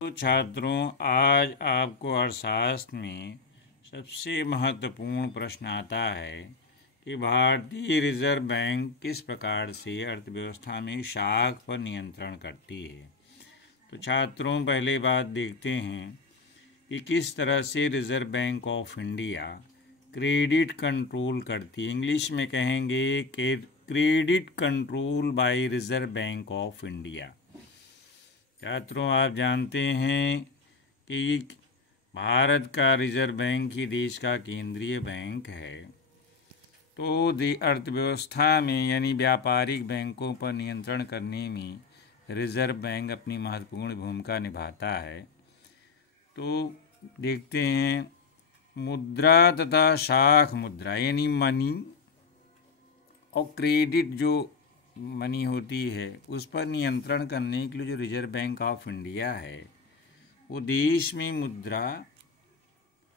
तो छात्रों, आज आपको अर्थशास्त्र में सबसे महत्वपूर्ण प्रश्न आता है कि भारतीय रिजर्व बैंक किस प्रकार से अर्थव्यवस्था में शॉक पर नियंत्रण करती है। तो छात्रों, पहले बात देखते हैं कि किस तरह से reserve Bank of India credit control करती है। इंग्लिश में कहेंगे कि credit control by reserve Bank of India. छात्रों, आप जानते हैं कि भारत का रिजर्व बैंक ही देश का केंद्रीय बैंक है। तो अर्थव्यवस्था में यानी व्यापारिक बैंकों पर नियंत्रण करने में रिजर्व बैंक अपनी महत्वपूर्ण भूमिका निभाता है। तो देखते हैं, मुद्रा तथा शाख मुद्रा यानी मनी और क्रेडिट जो मनी होती है उस पर नियंत्रण करने के लिए जो रिजर्व बैंक ऑफ इंडिया है वो देश में मुद्रा,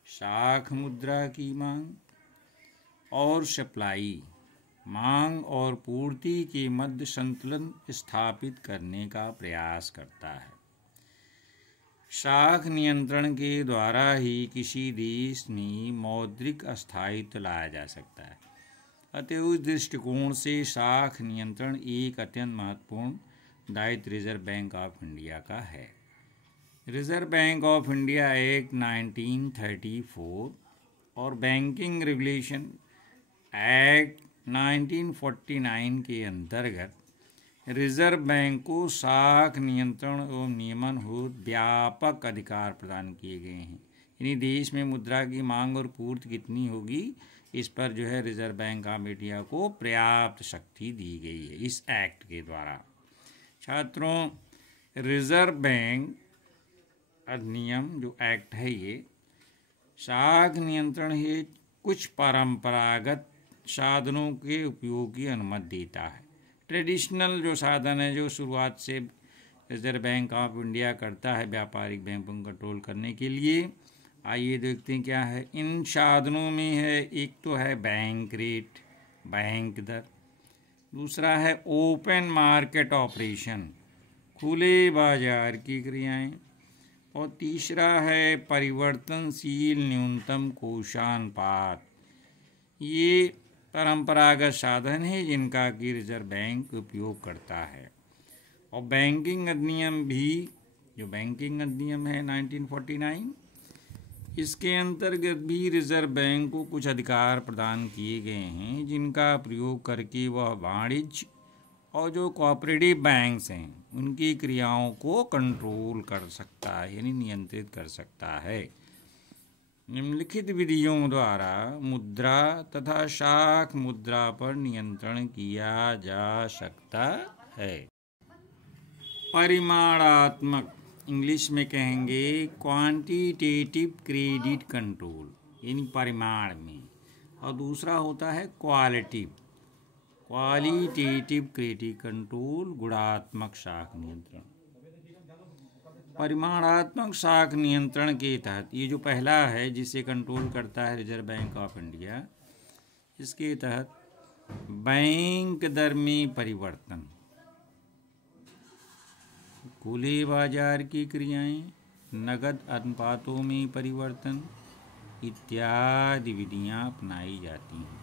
शाख मुद्रा की मांग और सप्लाई, मांग और पूर्ति के मध्य संतुलन स्थापित करने का प्रयास करता है। शाख नियंत्रण के द्वारा ही किसी देश में मौद्रिक अस्थायित्व लाया जा सकता है। अतः उस दृष्टिकोण से शाख नियंत्रण एक अत्यंत महत्वपूर्ण दायित्व रिजर्व बैंक ऑफ इंडिया का है। Reserve Bank of India act 1934 और बैंकिंग रेगुलेशन एक्ट 1949 के अंतर्गत रिजर्व बैंक को शाख नियंत्रण एवं नियमन हेतु व्यापक अधिकार प्रदान किए गए हैं। यानी देश में मुद्रा की मांग और पूर्ति कितनी होगी, इस पर जो है रिजर्व बैंक ऑफ इंडिया को पर्याप्त शक्ति दी गई है इस एक्ट के द्वारा। छात्रों, रिजर्व बैंक अधिनियम जो एक्ट है ये शाख नियंत्रण हेतु कुछ परंपरागत साधनों के उपयोग की अनुमति देता है। ट्रेडिशनल जो साधन है जो शुरुआत से रिजर्व बैंक ऑफ इंडिया करता है व्यापारिक बैंकों को कंट्रोल करने के लिए, आइए देखते हैं क्या है। इन साधनों में है, एक तो है बैंक रेट, बैंक दर, दूसरा है ओपन मार्केट ऑपरेशन, खुले बाजार की क्रियाएं, और तीसरा है परिवर्तनशील न्यूनतम कोषानुपात। ये परंपरागत साधन है जिनका कि रिजर्व बैंक उपयोग करता है। और बैंकिंग अधिनियम भी, जो बैंकिंग अधिनियम है 1949, इसके अंतर्गत भी रिजर्व बैंक को कुछ अधिकार प्रदान किए गए हैं जिनका प्रयोग करके वह वाणिज्य और जो कोऑपरेटिव बैंक्स हैं उनकी क्रियाओं को कंट्रोल कर सकता है यानी नियंत्रित कर सकता है। निम्नलिखित विधियों द्वारा मुद्रा तथा शाख मुद्रा पर नियंत्रण किया जा सकता है। परिमाणात्मक, इंग्लिश में कहेंगे क्वांटिटेटिव क्रेडिट कंट्रोल यानी परिमाण में, और दूसरा होता है क्वालिटेटिव क्रेडिट कंट्रोल गुणात्मक शाख नियंत्रण। परिमाणात्मक शाख नियंत्रण के तहत ये जो पहला है जिसे कंट्रोल करता है रिजर्व बैंक ऑफ इंडिया, इसके तहत बैंक दर में परिवर्तन, खुले बाजार की क्रियाएं, नगद अनुपातों में परिवर्तन इत्यादि विधियां अपनाई जाती हैं।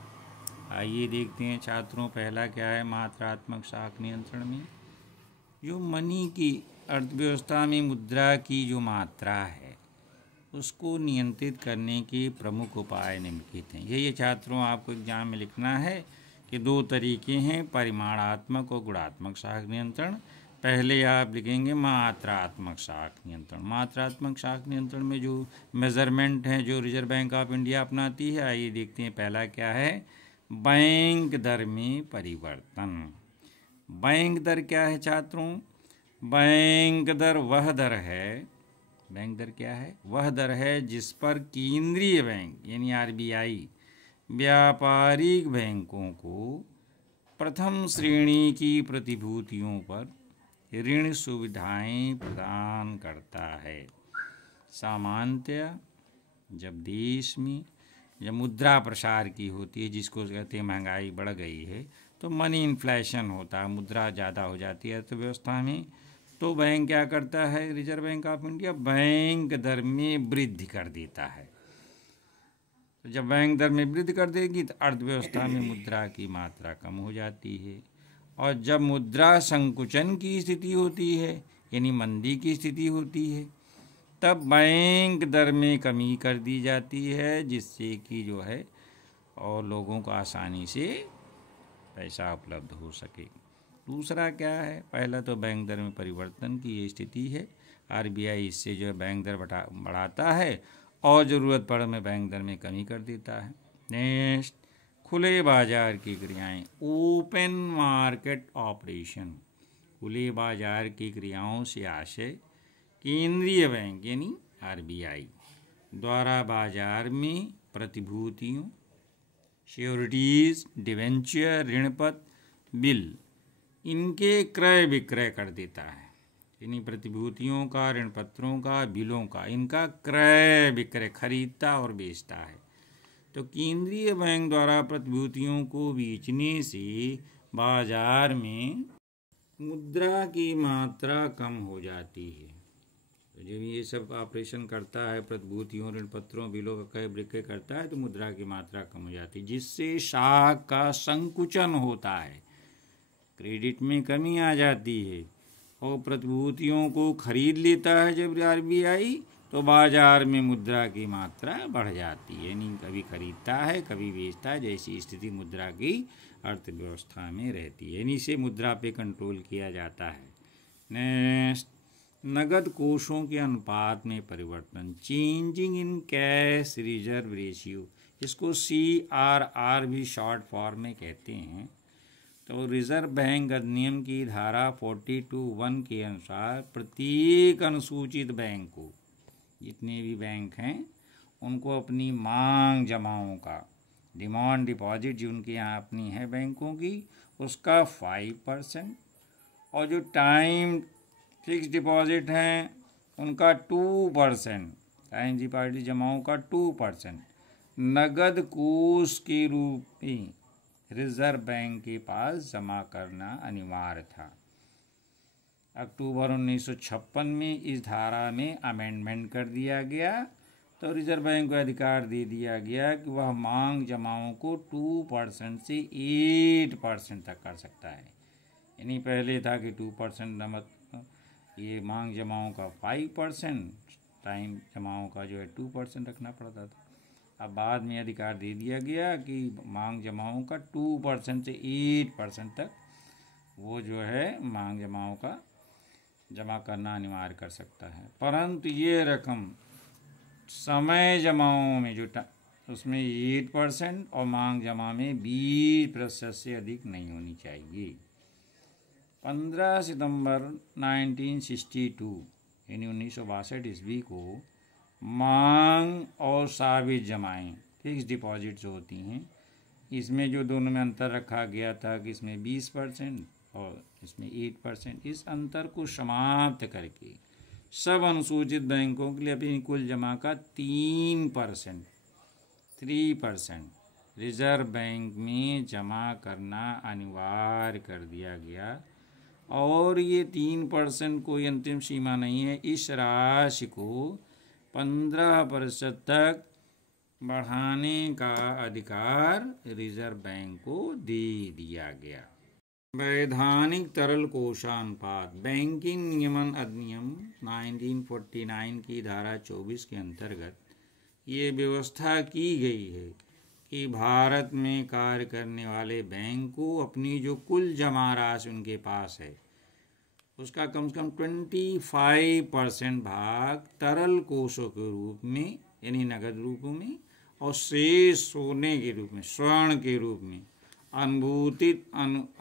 आइए देखते हैं छात्रों, पहला क्या है मात्रात्मक शाख नियंत्रण में। जो मनी की अर्थव्यवस्था में मुद्रा की जो मात्रा है उसको नियंत्रित करने के प्रमुख उपाय निम्नलिखित हैं। ये छात्रों आपको एग्जाम में लिखना है कि दो तरीके हैं, परिमाणात्मक और गुणात्मक शाख नियंत्रण। पहले आप लिखेंगे मात्रात्मक शाख नियंत्रण। मात्रात्मक शाख नियंत्रण में जो मेजरमेंट है जो रिजर्व बैंक ऑफ इंडिया अपनाती है, आइए देखते हैं पहला क्या है, बैंक दर में परिवर्तन। बैंक दर क्या है छात्रों? बैंक दर वह दर है, बैंक दर क्या है? वह दर है जिस पर केंद्रीय बैंक यानी आरबीआई व्यापारिक बैंकों को प्रथम श्रेणी की प्रतिभूतियों पर ऋण सुविधाएं प्रदान करता है। सामान्यतया जब देश में जब मुद्रा प्रसार की होती है, जिसको कहते हैं महंगाई बढ़ गई है, तो मनी इन्फ्लेशन होता है, मुद्रा ज़्यादा हो जाती है अर्थव्यवस्था में, तो बैंक क्या करता है, Reserve Bank of India bank दर में वृद्धि कर देता है। तो जब बैंक दर में वृद्धि कर देगी तो अर्थव्यवस्था में मुद्रा की मात्रा कम हो जाती है, और जब मुद्रा संकुचन की स्थिति होती है यानी मंदी की स्थिति होती है, तब बैंक दर में कमी कर दी जाती है, जिससे कि जो है और लोगों को आसानी से पैसा उपलब्ध हो सके। दूसरा क्या है, पहला तो बैंक दर में परिवर्तन की ये स्थिति है, आरबीआई इससे जो है बैंक दर बढ़ाता है और ज़रूरत पड़ने में बैंक दर में कमी कर देता है। नेक्स्ट, खुले बाजार की क्रियाएं, ओपन मार्केट ऑपरेशन। खुले बाजार की क्रियाओं से आशय केंद्रीय बैंक यानी आरबीआई द्वारा बाजार में प्रतिभूतियों, श्योरिटीज, डिवेंचर, ऋणपत्र, बिल इनके क्रय विक्रय कर देता है। यानी प्रतिभूतियों का, ऋणपत्रों का, बिलों का, इनका क्रय विक्रय खरीदता और बेचता है। तो केंद्रीय बैंक द्वारा प्रतिभूतियों को बेचने से बाजार में मुद्रा की मात्रा कम हो जाती है। तो जब ये सब ऑपरेशन करता है, प्रतिभूतियों, ऋणपत्रों, बिलों का क्रय विक्रय करता है, तो मुद्रा की मात्रा कम हो जाती है, जिससे शाख का संकुचन होता है, क्रेडिट में कमी आ जाती है, और प्रतिभूतियों को खरीद लेता है जब आरबीआई, तो बाजार में मुद्रा की मात्रा बढ़ जाती है। यानी कभी खरीदता है, कभी बेचता है, जैसी स्थिति मुद्रा की अर्थव्यवस्था में रहती है। यानी से मुद्रा पे कंट्रोल किया जाता है। नेक्स्ट, नगद कोषों के अनुपात में परिवर्तन, changing in cash reserve ratio, इसको CRR भी शॉर्ट फॉर्म में कहते हैं। तो रिजर्व बैंक अधिनियम की धारा 42(1) के अनुसार प्रत्येक अनुसूचित बैंक को, जितने भी बैंक हैं, उनको अपनी मांग जमाओं का, डिमांड डिपॉजिट जो उनके यहाँ अपनी है बैंकों की, उसका 5%, और जो टाइम फिक्स डिपॉजिट हैं उनका 2%, टाइम डिपॉजिट जमाओं का 2% नगद कोष के रूप में रिजर्व बैंक के पास जमा करना अनिवार्य था। अक्टूबर 1956 में इस धारा में अमेंडमेंट कर दिया गया, तो रिजर्व बैंक को अधिकार दे दिया गया कि वह मांग जमाओं को 2% से 8% तक कर सकता है। यानी पहले था कि 2% नमत, ये मांग जमाओं का 5%, टाइम जमाओं का जो है 2% रखना पड़ता था। अब बाद में अधिकार दे दिया गया कि मांग जमाओं का 2% से 8% तक वो जो है मांग जमाओं का जमा करना अनिवार्य कर सकता है, परंतु ये रकम समय जमाओं में जो उसमें 8% और मांग जमा में 20% से अधिक नहीं होनी चाहिए। 15 सितंबर 1962 यानी 1962 ईस्वी को मांग और साबित जमाएं, फिक्स डिपॉजिट जो होती हैं, इसमें जो दोनों में अंतर रखा गया था कि इसमें 20% और इसमें 8%, इस अंतर को समाप्त करके सब अनुसूचित बैंकों के लिए अपनी कुल जमा का 3% रिजर्व बैंक में जमा करना अनिवार्य कर दिया गया। और ये 3% कोई अंतिम सीमा नहीं है, इस राशि को 15% तक बढ़ाने का अधिकार रिजर्व बैंक को दे दिया गया। वैधानिक तरल कोषानुपात, बैंकिंग नियमन अधिनियम 1949 की धारा 24 के अंतर्गत ये व्यवस्था की गई है कि भारत में कार्य करने वाले बैंक को अपनी जो कुल जमा राशि उनके पास है उसका कम से कम 25% भाग तरल कोषों के रूप में यानी नगद रूप में और शेष सोने के रूप में, स्वर्ण के रूप में,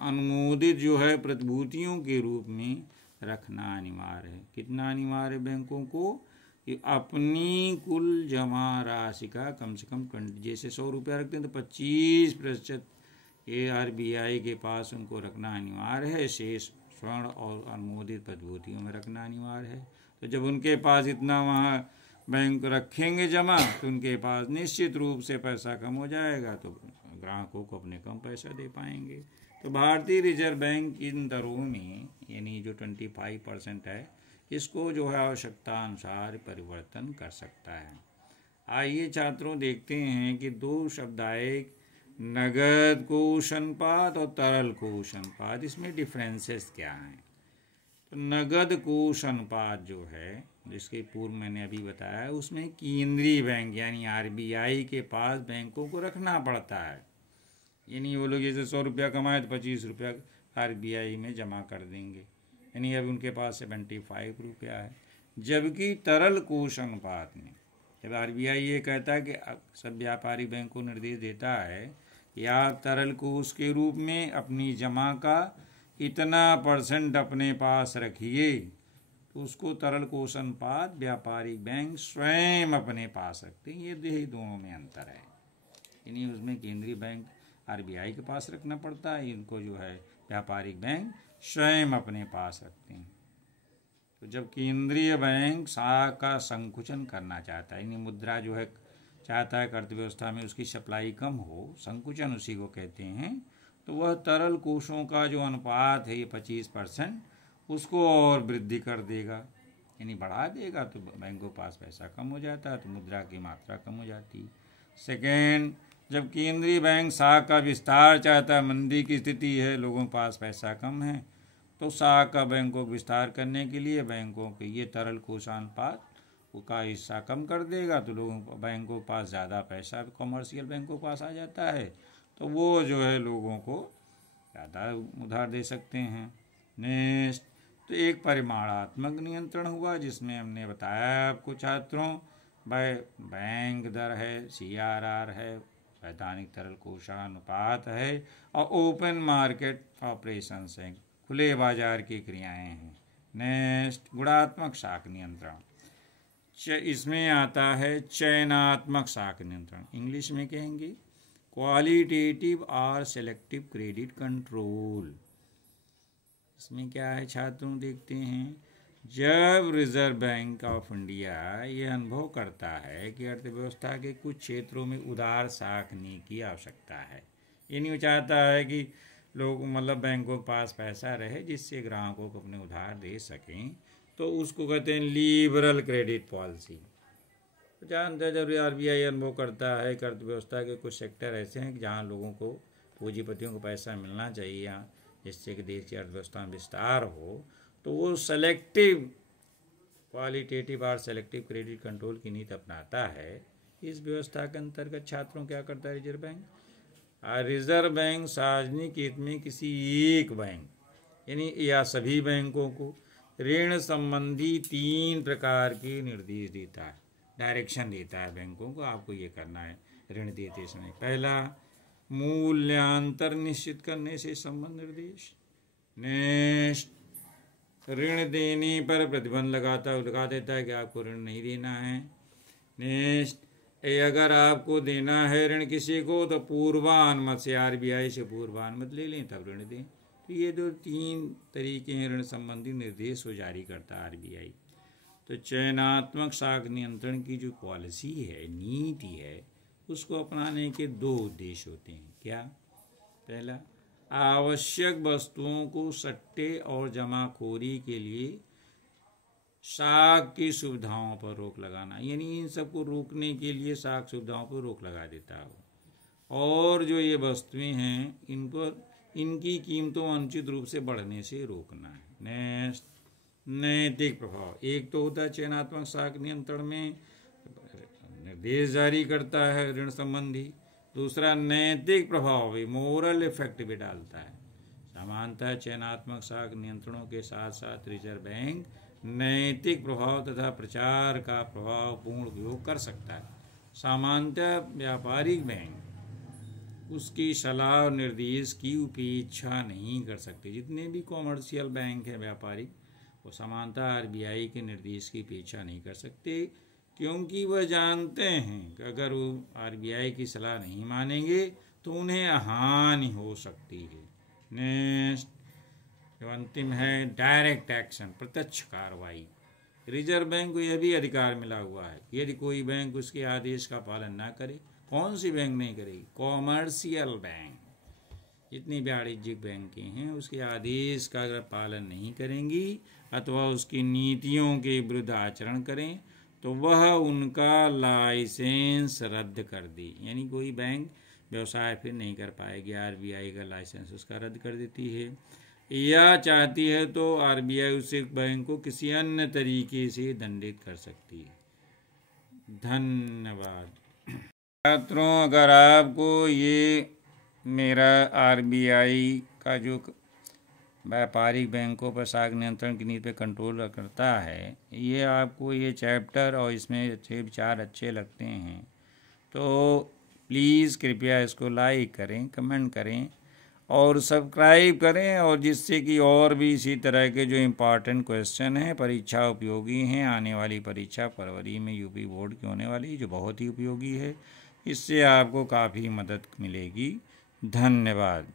अनुमोदित जो है प्रतिभूतियों के रूप में रखना अनिवार्य है। कितना अनिवार्य है बैंकों को कि अपनी कुल जमा राशि का कम से कम 20, जैसे 100 रुपया रखते हैं तो 25% ये आरबीआई के पास उनको रखना अनिवार्य है, शेष स्वर्ण और अनुमोदित प्रतिभूतियों में रखना अनिवार्य है। तो जब उनके पास इतना वहाँ बैंक रखेंगे जमा तो उनके पास निश्चित रूप से पैसा कम हो जाएगा, तो ग्राहकों को अपने कम पैसा दे पाएंगे। तो भारतीय रिजर्व बैंक इन दरों में यानी जो 25% है इसको जो है आवश्यकता अनुसार परिवर्तन कर सकता है। आइए छात्रों देखते हैं कि दो शब्द आए, नगद कोष अनुपात और तरल कोष अनुपात, इसमें डिफरेंसेस क्या हैं। तो नगद कोष अनुपात जो है, जिसके पूर्व मैंने अभी बताया, उसमें केंद्रीय बैंक यानी आरबीआई के पास बैंकों को रखना पड़ता है। यानी वो लोग जैसे 100 रुपया कमाए तो 25 रुपया आरबीआई में जमा कर देंगे, यानी अब उनके पास 75 रुपया है। जबकि तरल कोष अनुपात में जब आरबीआई ये कहता है कि सब व्यापारी बैंक को निर्देश देता है कि आप तरल कोष के रूप में अपनी जमा का इतना % अपने पास रखिए, तो उसको तरल कोष अनुपात व्यापारिक बैंक स्वयं अपने पास रखते हैं। ये दोनों में अंतर है, यानी उसमें केंद्रीय बैंक आरबीआई के पास रखना पड़ता है, इनको जो है व्यापारिक बैंक स्वयं अपने पास रखते हैं। तो जब केंद्रीय बैंक साख का संकुचन करना चाहता है, यानी मुद्रा जो है चाहता है अर्थव्यवस्था में उसकी सप्लाई कम हो, संकुचन उसी को कहते हैं, तो वह तरल कोषों का जो अनुपात है ये 25% उसको और वृद्धि कर देगा, यानी बढ़ा देगा। तो बैंकों के पास पैसा कम हो जाता है, तो मुद्रा की मात्रा कम हो जाती है। सेकेंड, जब केंद्रीय बैंक साख का विस्तार चाहता है, मंदी की स्थिति है, लोगों के पास पैसा कम है, तो साख का बैंकों को विस्तार करने के लिए बैंकों के ये तरल कोषानुपात का हिस्सा कम कर देगा, तो लोगों बैंकों के पास ज़्यादा पैसा कॉमर्शियल बैंकों के पास आ जाता है, तो वो जो है लोगों को ज़्यादा उधार दे सकते हैं। नेक्स्ट, तो एक परिमाणात्मक नियंत्रण हुआ जिसमें हमने बताया आपको छात्रों, बैंक दर है, CRR है, वैधानिक तरल कोषानुपात है, और ओपन मार्केट ऑपरेशंस हैं, खुले बाजार की क्रियाएं हैं। नेक्स्ट, गुणात्मक साख नियंत्रण, इसमें आता है चयनात्मक साख नियंत्रण, इंग्लिश में कहेंगे क्वालिटेटिव और सेलेक्टिव क्रेडिट कंट्रोल। इसमें क्या है छात्रों, देखते हैं। जब रिजर्व बैंक ऑफ इंडिया ये अनुभव करता है कि अर्थव्यवस्था के कुछ क्षेत्रों में उदार साख नीति की आवश्यकता है, यानी वो चाहता है कि लोग बैंकों के पास पैसा रहे जिससे ग्राहकों को अपने उधार दे सकें, तो उसको कहते हैं लिबरल क्रेडिट पॉलिसी। तो जानते हैं जब आरबीआई अनुभव करता है कि अर्थव्यवस्था के कुछ सेक्टर ऐसे हैं कि जहाँ लोगों को, पूंजीपतियों को पैसा मिलना चाहिए यहाँ, जिससे कि देश की अर्थव्यवस्था में विस्तार हो, तो वो सेलेक्टिव क्वालिटेटिव और सेलेक्टिव क्रेडिट कंट्रोल की नीति अपनाता है। इस व्यवस्था के अंतर्गत छात्रों क्या करता है रिजर्व बैंक सार्वजनिक हित में किसी एक बैंक यानी या सभी बैंकों को ऋण संबंधी 3 प्रकार के निर्देश देता है, डायरेक्शन देता है बैंकों को, आपको ये करना है ऋण देते समय। पहला, मूल्यांतर निश्चित करने से संबंध निर्देश। नेक्स्ट, ऋण देने पर प्रतिबंध लगा देता है कि आपको ऋण नहीं देना है। नेक्स्ट, अगर आपको देना है ऋण किसी को तो पूर्वानुमति से, आरबीआई से पूर्वानुमति ले लें तब ऋण दें। तो ये जो 3 तरीके हैं ऋण संबंधी निर्देश वो जारी करता है आरबीआई। तो चयनात्मक साख नियंत्रण की जो पॉलिसी है, नीति है, उसको अपनाने के 2 उद्देश्य होते हैं। क्या? पहला, आवश्यक वस्तुओं को सट्टे और जमाखोरी के लिए साख की सुविधाओं पर रोक लगाना, यानी इन सबको रोकने के लिए साख सुविधाओं पर रोक लगा देता है। और जो ये वस्तुएं हैं इन पर इनकी कीमतों अनुचित रूप से बढ़ने से रोकना है। नेक्स्ट, नैतिक प्रभाव, एक तो होता है चयनात्मक साख नियंत्रण में निर्देश जारी करता है ऋण संबंधी, दूसरा नैतिक प्रभाव भी, मोरल इफेक्ट भी डालता है। सामान्यतः चयनात्मक साख नियंत्रणों के साथ साथ रिजर्व बैंक नैतिक प्रभाव तथा प्रचार का प्रभावपूर्ण उपयोग कर सकता है। सामान्यतः व्यापारिक बैंक उसकी सलाह और निर्देश की उपेक्षा नहीं कर सकते। जितने भी कॉमर्शियल बैंक हैं व्यापारिक, वो सामान्यतः आरबीआई के निर्देश की उपेक्षा नहीं कर सकते, क्योंकि वह जानते हैं कि अगर वो आरबीआई की सलाह नहीं मानेंगे तो उन्हें हानि हो सकती है। नेक्स्ट, जो अंतिम है डायरेक्ट एक्शन, प्रत्यक्ष कार्रवाई। रिजर्व बैंक को यह भी अधिकार मिला हुआ है, यदि कोई बैंक उसके आदेश का पालन ना करे, कौन सी बैंक नहीं करेगी? Commercial bank. जितनी भी वाणिज्यिक बैंकें हैं उसके आदेश का अगर पालन नहीं करेंगी अथवा उसकी नीतियों के विरुद्ध आचरण करें तो वह उनका लाइसेंस रद्द कर दी, यानी कोई बैंक व्यवसाय फिर नहीं कर पाएगी। आरबीआई का लाइसेंस उसका रद्द कर देती है, या चाहती है तो आरबीआई उसे बैंक को किसी अन्य तरीके से दंडित कर सकती है। धन्यवाद छात्रों। अगर आपको ये मेरा आरबीआई का जो व्यापारिक बैंकों पर साख नियंत्रण की नीति पे कंट्रोल करता है, ये आपको ये चैप्टर और इसमें अच्छे विचार अच्छे लगते हैं तो प्लीज़ कृपया इसको लाइक करें, कमेंट करें और सब्सक्राइब करें, और जिससे कि और भी इसी तरह के जो इम्पॉर्टेंट क्वेश्चन हैं, परीक्षा उपयोगी हैं, आने वाली परीक्षा फरवरी में यूपी बोर्ड की होने वाली जो बहुत ही उपयोगी है, इससे आपको काफ़ी मदद मिलेगी। धन्यवाद।